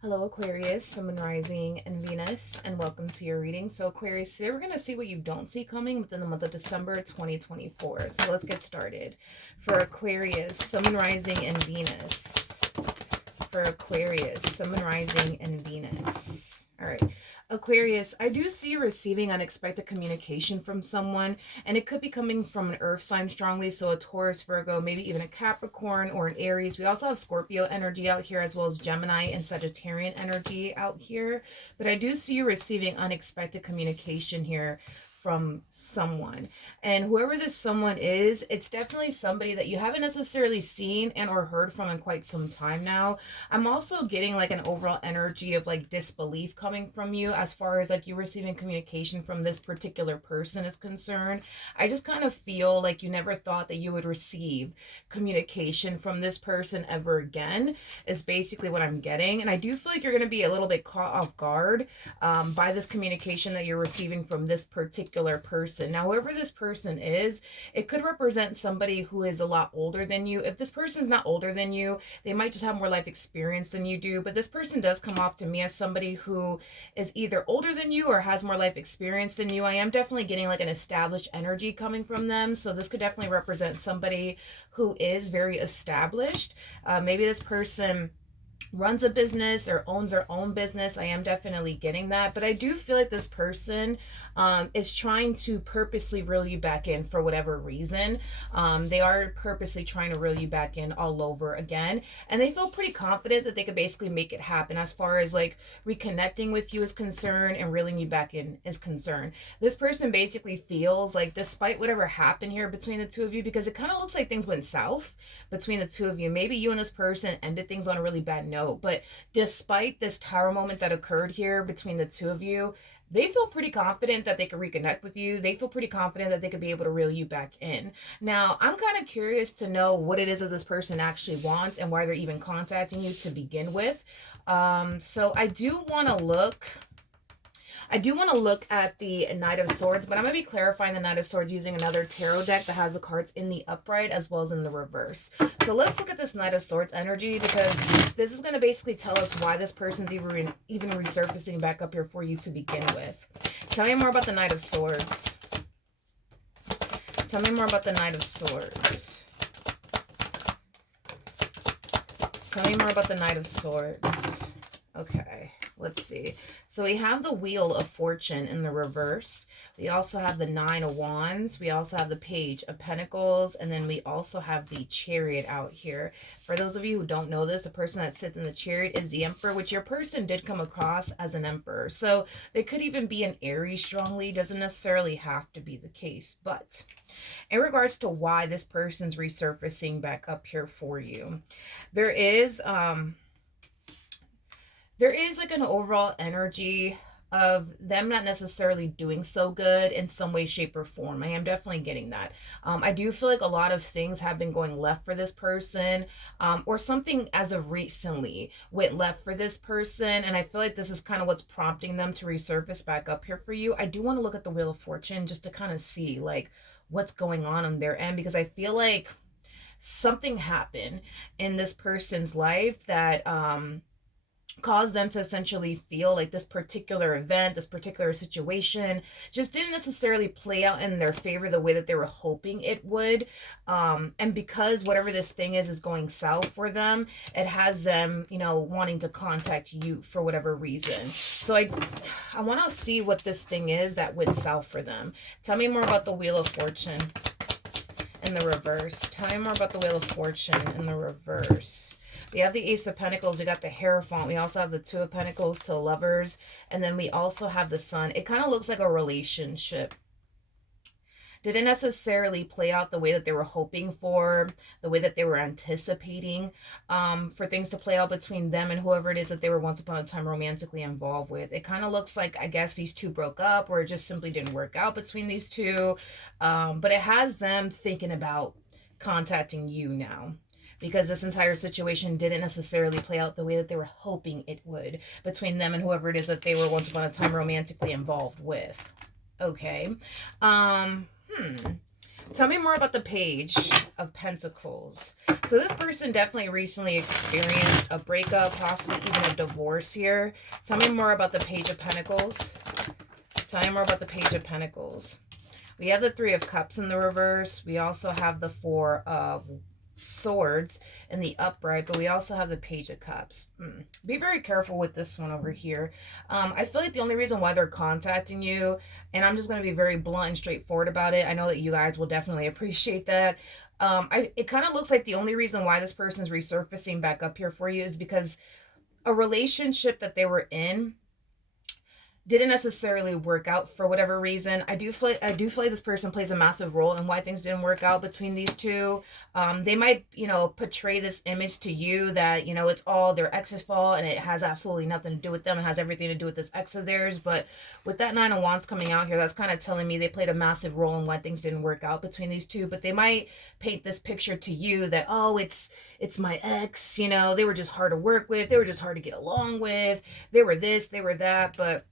Hello Aquarius, Sun, Moon, Rising, and Venus, and welcome to your reading. So Aquarius, today we're going to see what you don't see coming within the month of December 2024. So let's get started. For Aquarius, Sun, Moon, Rising, and Venus. For Aquarius, Sun, Moon, Rising, and Venus. All right. Aquarius, I do see you receiving unexpected communication from someone, and it could be coming from an earth sign strongly, so a Taurus, Virgo, maybe even a Capricorn or an Aries. We also have Scorpio energy out here, as well as Gemini and Sagittarian energy out here. But I do see you receiving unexpected communication here from someone, and whoever this someone is, it's definitely somebody that you haven't necessarily seen and or heard from in quite some time now. I'm also getting like an overall energy of like disbelief coming from you as far as like you receiving communication from this particular person is concerned. I just kind of feel like you never thought that you would receive communication from this person ever again, is basically what I'm getting. And I do feel like you're going to be a little bit caught off guard by this communication that you're receiving from this particular person. Now, whoever this person is, it could represent somebody who is a lot older than you. If this person is not older than you, they might just have more life experience than you do. But this person does come off to me as somebody who is either older than you or has more life experience than you. I am definitely getting like an established energy coming from them. So this could definitely represent somebody who is very established. Maybe this person runs a business or owns their own business. I am definitely getting that, but I do feel like this person is trying to purposely reel you back in for whatever reason. They are purposely trying to reel you back in all over again, and they feel pretty confident that they could basically make it happen as far as like reconnecting with you is concerned and reeling you back in is concerned. This person basically feels like, despite whatever happened here between the two of you, because it kind of looks like things went south between the two of you, maybe you and this person ended things on a really bad note, but despite this tower moment that occurred here between the two of you, they feel pretty confident that they could reconnect with you. They feel pretty confident that they could be able to reel you back in. Now, I'm kind of curious to know what it is that this person actually wants and why they're even contacting you to begin with. So I do want to look at the Knight of Swords, but I'm going to be clarifying the Knight of Swords using another tarot deck that has the cards in the upright as well as in the reverse. So let's look at this Knight of Swords energy, because this is going to basically tell us why this person's even resurfacing back up here for you to begin with. Tell me more about the Knight of Swords. Tell me more about the Knight of Swords. Tell me more about the Knight of Swords. Okay, let's see. So we have the Wheel of Fortune in the reverse. We also have the Nine of Wands. We also have the Page of Pentacles. And then we also have the Chariot out here. For those of you who don't know this, the person that sits in the Chariot is the Emperor, which your person did come across as an Emperor. So they could even be an Aries strongly. Doesn't necessarily have to be the case. But in regards to why this person's resurfacing back up here for you, there is like an overall energy of them not necessarily doing so good in some way, shape, or form. I am definitely getting that. I do feel like a lot of things have been going left for this person, or something as of recently went left for this person. And I feel like this is kind of what's prompting them to resurface back up here for you. I do want to look at the Wheel of Fortune just to kind of see like what's going on their end, because I feel like something happened in this person's life that, caused them to essentially feel like this particular event, this particular situation just didn't necessarily play out in their favor the way that they were hoping it would. And because whatever this thing is going south for them, it has them, wanting to contact you for whatever reason. So I want to see what this thing is that went south for them. Tell me more about the Wheel of Fortune in the reverse. Tell me more about the Wheel of Fortune in the reverse. We have the Ace of Pentacles. We got the Hierophant. We also have the Two of Pentacles to Lovers. And then we also have the Sun. It kind of looks like a relationship didn't necessarily play out the way that they were hoping for, the way that they were anticipating for things to play out between them and whoever it is that they were once upon a time romantically involved with. It kind of looks like, I guess, these two broke up, or it just simply didn't work out between these two. But it has them thinking about contacting you now, because this entire situation didn't necessarily play out the way that they were hoping it would between them and whoever it is that they were once upon a time romantically involved with. Okay. Tell me more about the Page of Pentacles. So this person definitely recently experienced a breakup, possibly even a divorce here. Tell me more about the Page of Pentacles. Tell me more about the Page of Pentacles. We have the Three of Cups in the reverse. We also have the Four of Swords in the upright, but we also have the Page of Cups. Be very careful with this one over here. I feel like the only reason why they're contacting you, and I'm just going to be very blunt and straightforward about it, I know that you guys will definitely appreciate that. It kind of looks like the only reason why this person's resurfacing back up here for you is because a relationship that they were in didn't necessarily work out for whatever reason. I do feel like this person plays a massive role in why things didn't work out between these two. They might, portray this image to you that, it's all their ex's fault and it has absolutely nothing to do with them. It has everything to do with this ex of theirs. But with that Nine of Wands coming out here, that's kind of telling me they played a massive role in why things didn't work out between these two. But they might paint this picture to you that, oh, it's my ex, they were just hard to work with. They were just hard to get along with. They were this, they were that. But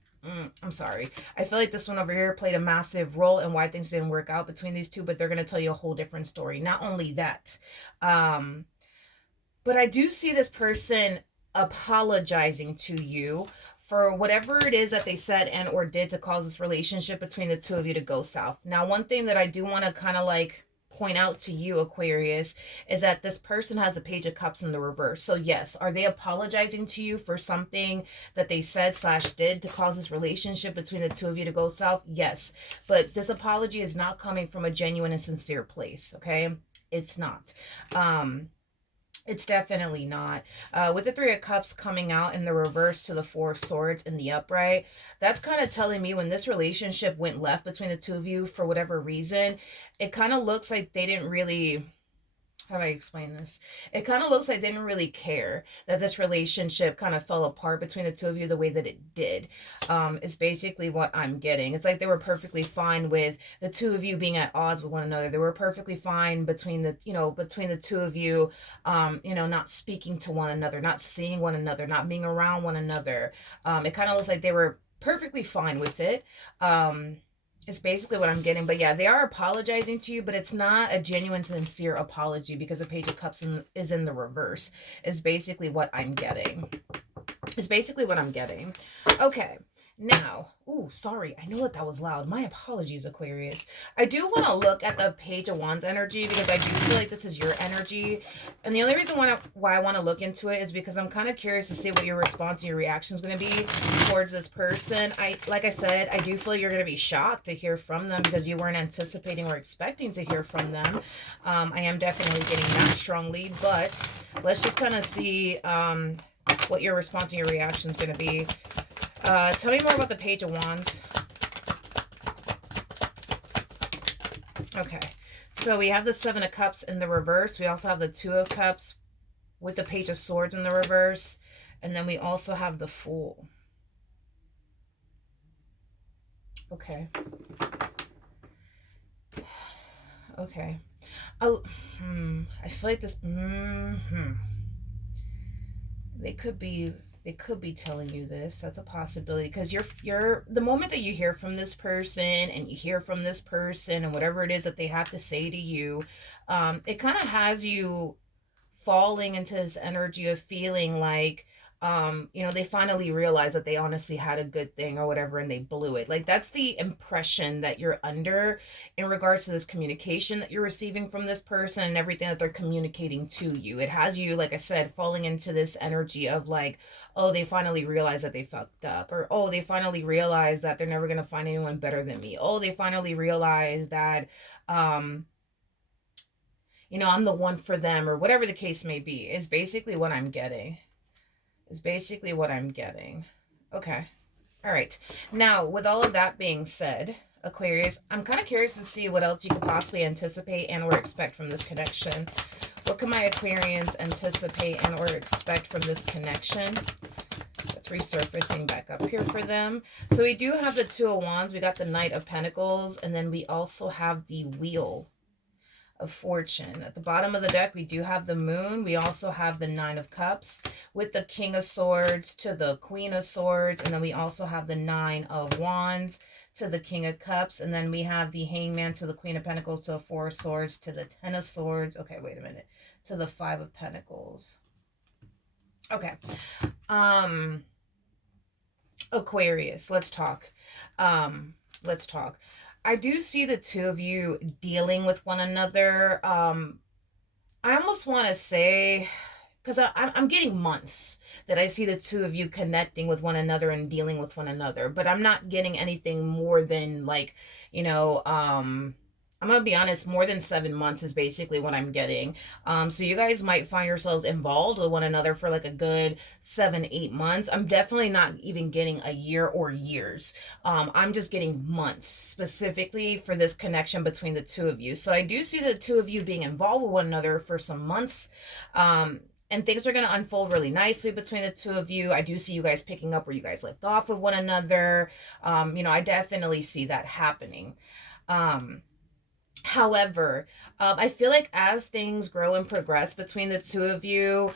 I'm sorry. I feel like this one over here played a massive role in why things didn't work out between these two, but they're going to tell you a whole different story. Not only that, but I do see this person apologizing to you for whatever it is that they said and or did to cause this relationship between the two of you to go south. Now, one thing that I do want to kind of like point out to you, Aquarius, is that this person has the Page of Cups in the reverse. So yes, are they apologizing to you for something that they said / did to cause this relationship between the two of you to go south? Yes, but this apology is not coming from a genuine and sincere place, okay? It's not. It's definitely not. With the Three of Cups coming out in the reverse to the Four of Swords in the upright, that's kind of telling me when this relationship went left between the two of you for whatever reason, it kind of looks like they didn't really... How do I explain this? It kind of looks like they didn't really care that this relationship kind of fell apart between the two of you the way that it did. Is basically what I'm getting. It's like they were perfectly fine with the two of you being at odds with one another. They were perfectly fine between the two of you, not speaking to one another, not seeing one another, not being around one another. It kind of looks like they were perfectly fine with it. It's basically what I'm getting. But yeah, they are apologizing to you, but it's not a genuine, sincere apology because the Page of Cups is in the reverse. Is basically what I'm getting. It's basically what I'm getting. Okay. Now, sorry. I know that was loud. My apologies, Aquarius. I do want to look at the Page of Wands energy because I do feel like this is your energy. And the only reason why I want to look into it is because I'm kind of curious to see what your response and your reaction is going to be towards this person. Like I said, I do feel you're going to be shocked to hear from them because you weren't anticipating or expecting to hear from them. I am definitely getting that strongly, but let's just kind of see what your response and your reaction is going to be. Tell me more about the Page of Wands. Okay, so we have the Seven of Cups in the reverse. We also have the Two of Cups with the Page of Swords in the reverse. And then we also have the Fool. Okay. Okay. I feel like this... They could be telling you this. That's a possibility because you're the moment that you hear from this person and you hear from this person and whatever it is that they have to say to you, it kind of has you falling into this energy of feeling like they finally realized that they honestly had a good thing or whatever and they blew it. Like that's the impression that you're under in regards to this communication that you're receiving from this person and everything that they're communicating to you. It has you, like I said, falling into this energy of like, oh, they finally realized that they fucked up, or oh, they finally realized that they're never going to find anyone better than me. Oh, they finally realized that I'm the one for them, or whatever the case may be, is basically what I'm getting. Okay. All right. Now, with all of that being said, Aquarius, I'm kind of curious to see what else you could possibly anticipate and or expect from this connection. What can my Aquarians anticipate and or expect from this connection? That's resurfacing back up here for them. So we do have the Two of Wands. We got the Knight of Pentacles. And then we also have the Wheel of Fortune. At the bottom of the deck, we do have the Moon. We also have the Nine of Cups with the King of Swords to the Queen of Swords. And then we also have the Nine of Wands to the King of Cups. And then we have the Hangman to the Queen of Pentacles to the Four of Swords to the Ten of Swords. Okay, wait a minute. To the Five of Pentacles. Okay. Aquarius, let's talk. Let's talk. I do see the two of you dealing with one another. I almost want to say, because I'm getting months that I see the two of you connecting with one another and dealing with one another, but I'm not getting anything more than like, you know, I'm gonna be honest, more than 7 months is basically what I'm getting. So you guys might find yourselves involved with one another for like a good 7, 8 months. I'm definitely not even getting a year or years. I'm just getting months specifically for this connection between the two of you. So I do see the two of you being involved with one another for some months. And things are going to unfold really nicely between the two of you. I do see you guys picking up where you guys left off with one another. I definitely see that happening. However, I feel like as things grow and progress between the two of you,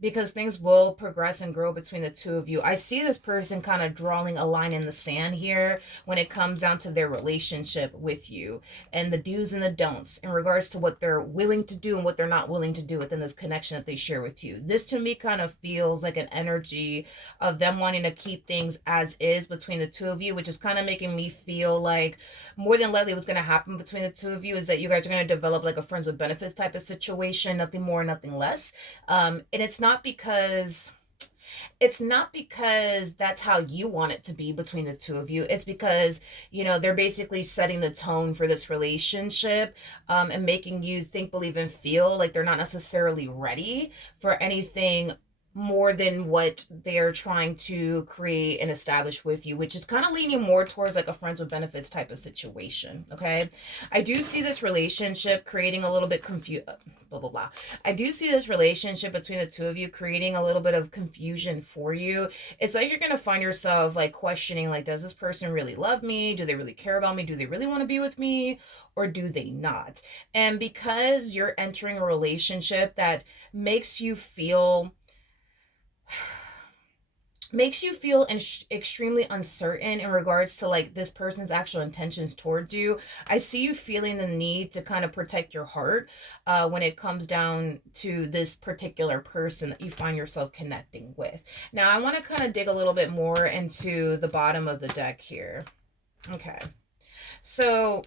because things will progress and grow between the two of you, I see this person kind of drawing a line in the sand here when it comes down to their relationship with you and the do's and the don'ts in regards to what they're willing to do and what they're not willing to do within this connection that they share with you. This to me kind of feels like an energy of them wanting to keep things as is between the two of you, which is kind of making me feel like more than likely what's going to happen between the two of you is that you guys are going to develop like a friends with benefits type of situation, nothing more, nothing less. And it's not because that's how you want it to be between the two of you. It's because, they're basically setting the tone for this relationship, and making you think, believe, and feel like they're not necessarily ready for anything more than what they're trying to create and establish with you, which is kind of leaning more towards like a friends with benefits type of situation. Okay. I do see this relationship creating a little bit blah, blah, blah. I do see this relationship between the two of you creating a little bit of confusion for you. It's like you're going to find yourself like questioning, like, does this person really love me? Do they really care about me? Do they really want to be with me? Or do they not? And because you're entering a relationship that makes you feel extremely uncertain in regards to like this person's actual intentions towards you, I see you feeling the need to kind of protect your heart when it comes down to this particular person that you find yourself connecting with. Now, I want to kind of dig a little bit more into the bottom of the deck here. Okay. So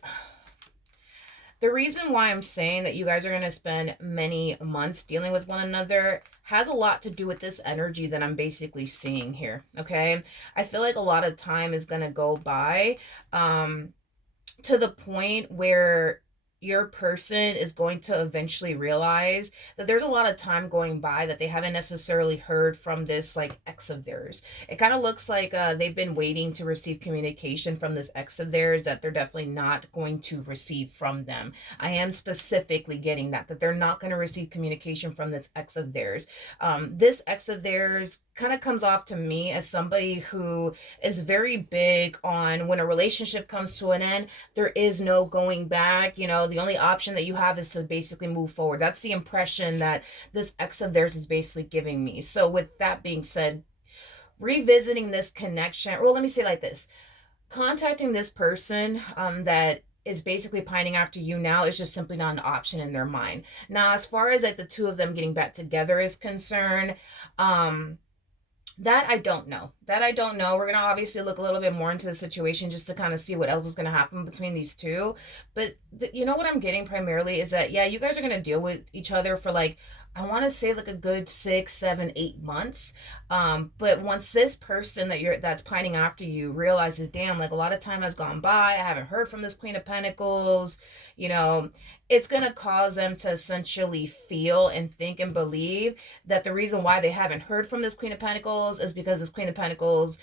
the reason why I'm saying that you guys are going to spend many months dealing with one another has a lot to do with this energy that I'm basically seeing here, okay? I feel like a lot of time is going to go by to the point where your person is going to eventually realize that there's a lot of time going by that they haven't necessarily heard from this like ex of theirs. It kind of looks like they've been waiting to receive communication from this ex of theirs that they're definitely not going to receive from them. I am specifically getting that they're not going to receive communication from this ex of theirs. This ex of theirs kind of comes off to me as somebody who is very big on when a relationship comes to an end, there is no going back. The only option that you have is to basically move forward. That's the impression that this ex of theirs is basically giving me. So with that being said, revisiting this connection, well, let me say it like this. Contacting this person that is basically pining after you now is just simply not an option in their mind. Now, as far as like the two of them getting back together is concerned, that I don't know. We're going to obviously look a little bit more into the situation just to kind of see what else is going to happen between these two. But what I'm getting primarily is that, yeah, you guys are going to deal with each other for like, I want to say like a good 6, 7, 8 months. But once this person that's pining after you realizes, damn, like a lot of time has gone by, I haven't heard from this Queen of Pentacles, it's going to cause them to essentially feel and think and believe that the reason why they haven't heard from this Queen of Pentacles is because this Queen of Pentacles,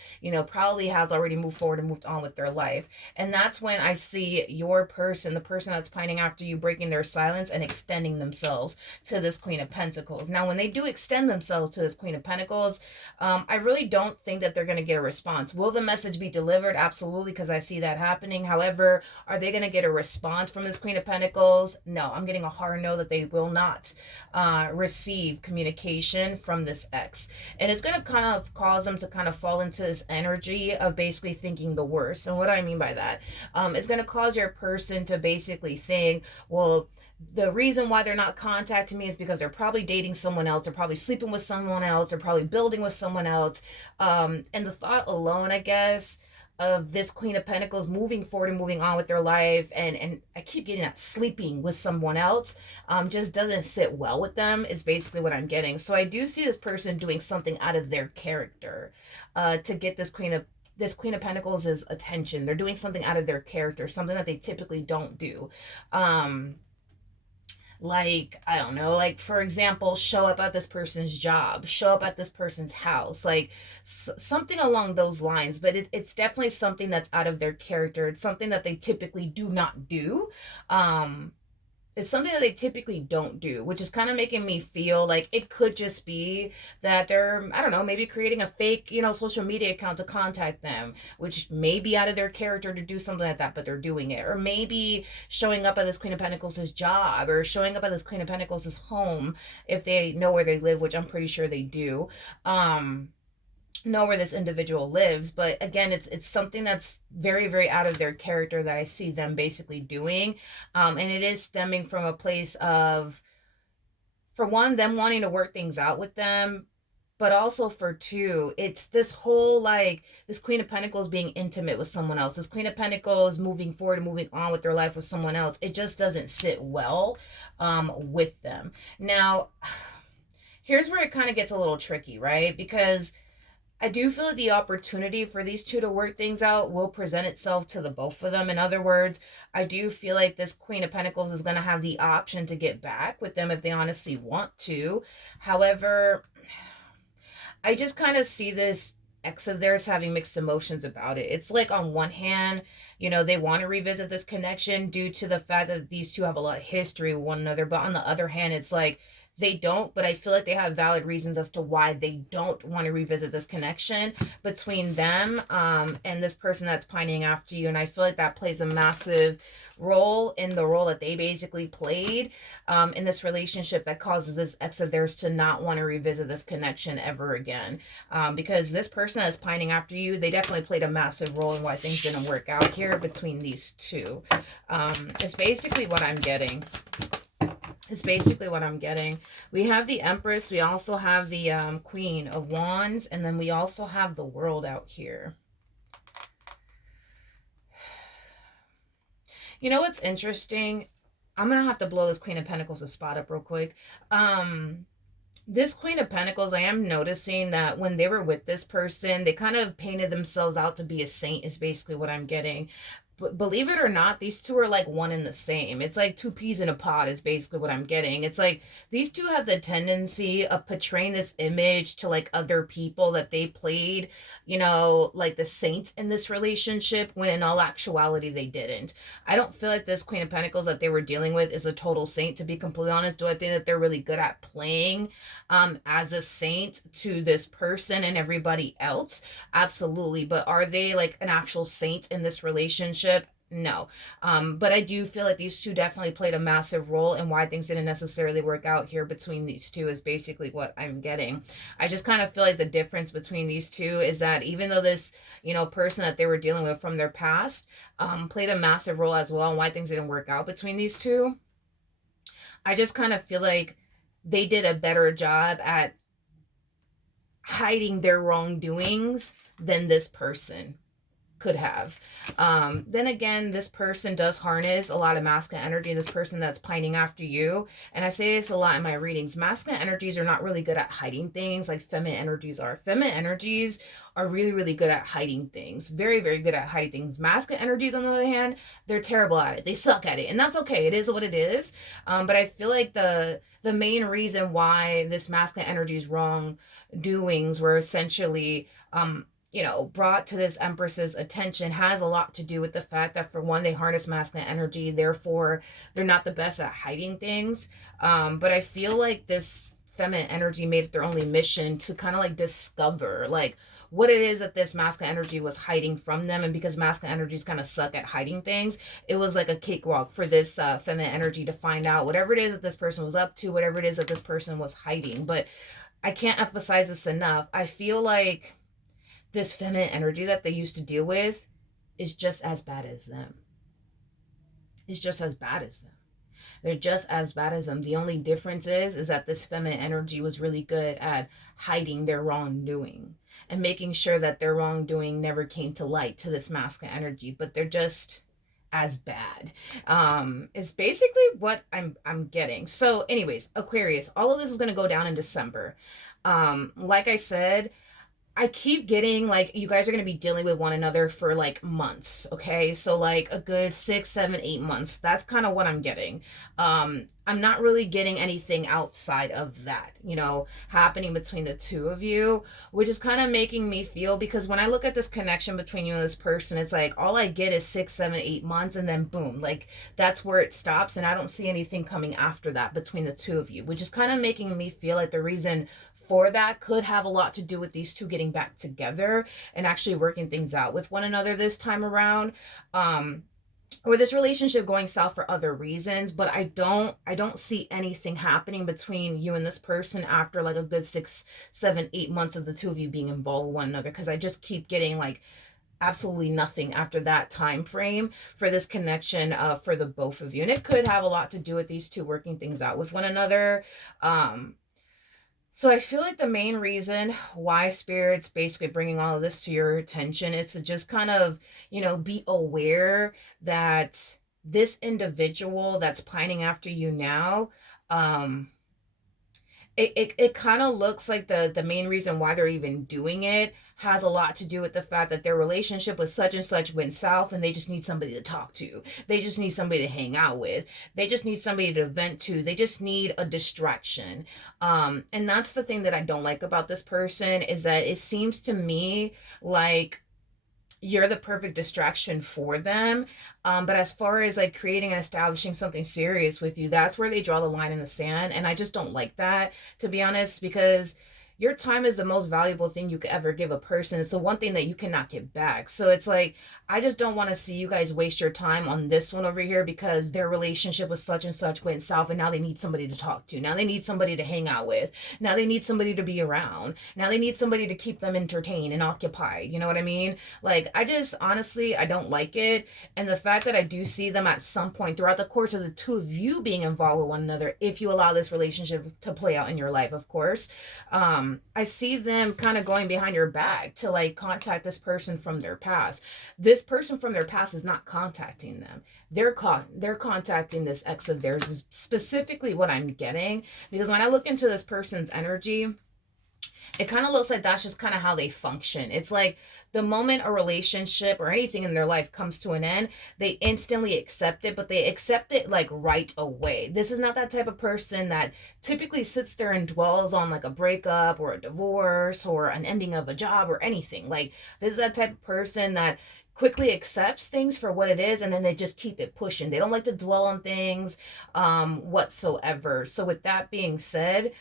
probably has already moved forward and moved on with their life. And that's when I see your person, the person that's pining after you, breaking their silence and extending themselves to this Queen of Pentacles. Pentacles. Now, when they do extend themselves to this Queen of Pentacles, I really don't think that they're going to get a response. Will the message be delivered? Absolutely, because I see that happening. However, are they going to get a response from this Queen of Pentacles? No, I'm getting a hard no that they will not receive communication from this ex. And it's going to kind of cause them to kind of fall into this energy of basically thinking the worst. And what do I mean by that? It's going to cause your person to basically think, well, the reason why they're not contacting me is because they're probably dating someone else, they're probably sleeping with someone else, they're probably building with someone else. And the thought alone, I guess, of this Queen of Pentacles moving forward and moving on with their life, and I keep getting that sleeping with someone else, just doesn't sit well with them, is basically what I'm getting. So I do see this person doing something out of their character to get this Queen of Pentacles' attention. They're doing something out of their character, something that they typically don't do. Like, I don't know, like, for example, show up at this person's job, show up at this person's house, like something along those lines. But it's definitely something that's out of their character. It's something that they typically do not do. It's something that they typically don't do, which is kind of making me feel like it could just be that they're, I don't know, maybe creating a fake, social media account to contact them, which may be out of their character to do something like that, but they're doing it. Or maybe showing up at this Queen of Pentacles' job, or showing up at this Queen of Pentacles' home, if they know where they live, which I'm pretty sure they do. Know where this individual lives. But again, it's something that's very, very out of their character that I see them basically doing. And it is stemming from a place of, for one, them wanting to work things out with them, but also for two, it's this whole, like, this Queen of Pentacles being intimate with someone else, this Queen of Pentacles moving forward and moving on with their life with someone else. It just doesn't sit well with them. Now, here's where it kind of gets a little tricky, right? Because I do feel that the opportunity for these two to work things out will present itself to the both of them. In other words, I do feel like this Queen of Pentacles is going to have the option to get back with them if they honestly want to. However, I just kind of see this ex of theirs having mixed emotions about it. It's like, on one hand, they want to revisit this connection due to the fact that these two have a lot of history with one another. But on the other hand, it's like, they don't, but I feel like they have valid reasons as to why they don't want to revisit this connection between them and this person that's pining after you. And I feel like that plays a massive role in the role that they basically played in this relationship that causes this ex of theirs to not want to revisit this connection ever again. Because this person that's pining after you, they definitely played a massive role in why things didn't work out here between these two. It's basically what I'm getting. Is basically what I'm getting. We have the Empress. We also have the Queen of Wands. And then we also have the World out here. You know what's interesting? I'm going to have to blow this Queen of Pentacles' spot up real quick. This Queen of Pentacles, I am noticing that when they were with this person, they kind of painted themselves out to be a saint, is basically what I'm getting. But believe it or not, these two are like one and the same. It's like two peas in a pod is basically what I'm getting. It's like these two have the tendency of portraying this image to like other people that they played, like the saints in this relationship, when in all actuality they didn't. I don't feel like this Queen of Pentacles that they were dealing with is a total saint, to be completely honest. Do I think that they're really good at playing as a saint to this person and everybody else? Absolutely. But are they like an actual saint in this relationship? No. But I do feel like these two definitely played a massive role in why things didn't necessarily work out here between these two, is basically what I'm getting. I just kind of feel like the difference between these two is that even though this, person that they were dealing with from their past played a massive role as well in why things didn't work out between these two, I just kind of feel like they did a better job at hiding their wrongdoings than this person could have. Then again, this person does harness a lot of masculine energy, this person that's pining after you. And I say this a lot in my readings. Masculine energies are not really good at hiding things like feminine energies are. Feminine energies are really, really good at hiding things. Very, very good at hiding things. Masculine energies, on the other hand, they're terrible at it. They suck at it. And that's okay. It is what it is. But I feel like the main reason why this masculine energy's wrongdoings were essentially brought to this Empress's attention has a lot to do with the fact that, for one, they harness masculine energy, therefore they're not the best at hiding things. But I feel like this feminine energy made it their only mission to kind of like discover like what it is that this masculine energy was hiding from them. And because masculine energies kind of suck at hiding things, it was like a cakewalk for this feminine energy to find out whatever it is that this person was up to, whatever it is that this person was hiding. But I can't emphasize this enough. I feel like this feminine energy that they used to deal with is just as bad as them. It's just as bad as them. They're just as bad as them. The only difference is that this feminine energy was really good at hiding their wrongdoing and making sure that their wrongdoing never came to light to this masculine energy. But they're just as bad. Is basically what I'm getting. So, anyways, Aquarius, all of this is gonna go down in December. Like I said, I keep getting like you guys are going to be dealing with one another for like months. Okay. So like a good 6, 7, 8 months. That's kind of what I'm getting. I'm not really getting anything outside of that, you know, happening between the two of you, which is kind of making me feel, because when I look at this connection between you and this person, it's like all I get is 6, 7, 8 months, and then boom, like that's where it stops. And I don't see anything coming after that between the two of you, which is kind of making me feel like the reason for that could have a lot to do with these two getting back together and actually working things out with one another this time around, or this relationship going south for other reasons. But I don't see anything happening between you and this person after like a good 6, 7, 8 months of the two of you being involved with one another, because I just keep getting like absolutely nothing after that time frame for this connection for the both of you. And it could have a lot to do with these two working things out with one another. So I feel like the main reason why Spirit's basically bringing all of this to your attention is to just kind of, you know, be aware that this individual that's pining after you now, it kind of looks like the main reason why they're even doing it has a lot to do with the fact that their relationship with such and such went south, and they just need somebody to talk to. They just need somebody to hang out with. They just need somebody to vent to. They just need a distraction. And that's the thing that I don't like about this person, is that it seems to me like you're the perfect distraction for them. But as far as like creating and establishing something serious with you, that's where they draw the line in the sand. And I just don't like that, to be honest, because your time is the most valuable thing you could ever give a person. It's the one thing that you cannot get back. So it's like, I just don't want to see you guys waste your time on this one over here because their relationship with such and such went south, and now they need somebody to talk to. Now they need somebody to hang out with. Now they need somebody to be around. Now they need somebody to keep them entertained and occupied. You know what I mean? Like, I just, honestly, I don't like it. And the fact that I do see them at some point throughout the course of the two of you being involved with one another, if you allow this relationship to play out in your life, of course, I see them kind of going behind your back to like contact this person from their past. This person from their past is not contacting them. They're contacting this ex of theirs, is specifically what I'm getting. Because when I look into this person's energy, it kind of looks like that's just kind of how they function. It's like the moment a relationship or anything in their life comes to an end, they instantly accept it, but they accept it like right away. This is not that type of person that typically sits there and dwells on like a breakup or a divorce or an ending of a job or anything. Like, this is that type of person that quickly accepts things for what it is, and then they just keep it pushing. They don't like to dwell on things whatsoever. So with that being said,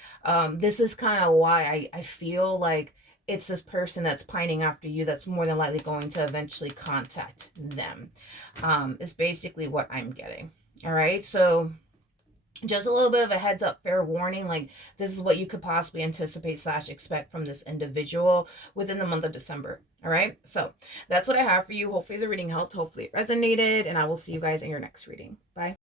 this is kind of why I feel like it's this person that's pining after you that's more than likely going to eventually contact them. Is basically what I'm getting. All right, so just a little bit of a heads up, fair warning, like this is what you could possibly anticipate / expect from this individual within the month of December. All right, so that's what I have for you. Hopefully the reading helped, hopefully it resonated, and I will see you guys in your next reading. Bye.